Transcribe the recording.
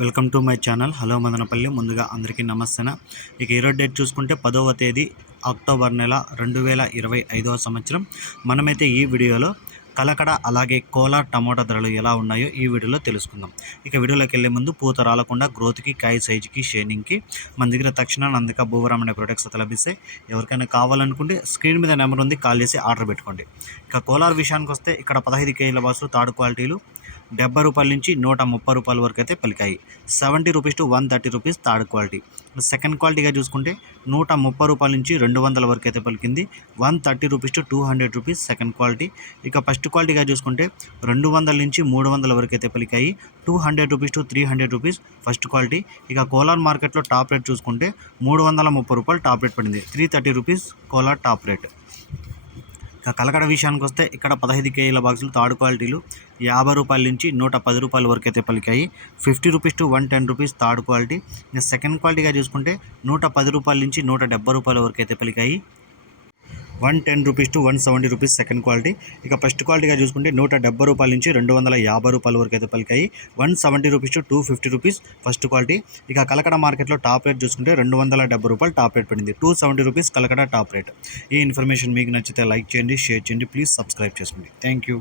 Welcome to my channel. Hello Madanapalle. ముందుగా అందరికీ నమస్తేన. ఇక ఈరోజు డేట్ చూసుకుంటే పదవ తేదీ అక్టోబర్ నెల రెండు వేల ఇరవై ఐదవ సంవత్సరం. మనమైతే ఈ వీడియోలో కలకడ అలాగే కోలార్ టమోటా ధరలు ఎలా ఉన్నాయో ఈ వీడియోలో తెలుసుకుందాం. ఇక వీడియోలోకి వెళ్ళే ముందు పూత రాలకుండా గ్రోత్కి కాయ సైజుకి షేనింగ్కి మన దగ్గర తక్షణ నందిక భూవరం అనే ప్రొడక్ట్స్ అయితే లభిస్తాయి. ఎవరికైనా కావాలనుకుంటే స్క్రీన్ మీద నెంబర్ ఉంది కాల్ చేసి ఆర్డర్ పెట్టుకోండి. ఇక కోలార్ విషయానికి వస్తే ఇక్కడ పదహైదు కేజీల బాసులు థర్డ్ క్వాలిటీలు డెబ్బై రూపాయల నుంచి నూట ముప్పై రూపాయల వరకు అయితే పలికాయి. Seventy rupees to one thirty rupees third quality. Second క్వాలిటీగా చూసుకుంటే నూట ముప్పై రూపాయల నుంచి రెండు వందల వరకు అయితే పలికింది. One thirty rupees to two hundred rupees second quality. ఇక ఫస్ట్ క్వాలిటీగా చూసుకుంటే రెండు వందల నుంచి మూడు వందల వరకు అయితే పలికాయి. Two hundred rupees to three hundred rupees first quality. ఇక కోలార్ మార్కెట్లో టాప్ రేట్ చూసుకుంటే మూడు వందల ముప్పై రూపాయలు టాప్ రేట్ పడింది. Three thirty rupees Kolar top rate. ఇక కలకడ విషయానికి వస్తే ఇక్కడ పదహైదు కేజీల బాక్సులు థర్డ్ క్వాలిటీలు యాభై రూపాయల నుంచి నూట పది రూపాయల వరకు అయితే పలికాయి. Fifty rupees to one ten rupees third quality. ఇంకా సెకండ్ క్వాలిటీగా చూసుకుంటే నూట పది రూపాయల నుంచి నూట డెబ్బై రూపాయల వరకు అయితే పలికాయి. One ten rupees to one seventy rupees second quality. ఇక ఫస్ట్ క్వాలిటీగా చూసుకుంటే నూట డెబ్బై రూపాయల నుంచి రెండు వందల యాభై రూపాయల వరకు అయితే పలికాయి. One seventy rupees to two fifty rupees first quality. ఇక కలకడ మార్కెట్లో టాప్ రేట్ చూసుకుంటే రెండు వందల డెబ్బై రూపాయలు టాప్ రేట్ పడింది. Two seventy rupees Kalakada top rate. ఈ ఇన్ఫర్మేషన్ మీకు నచ్చితే లైక్ చేయండి షేర్ చేయండి ప్లీజ్ సబ్స్క్రైబ్ చేసుకోండి. Thank you.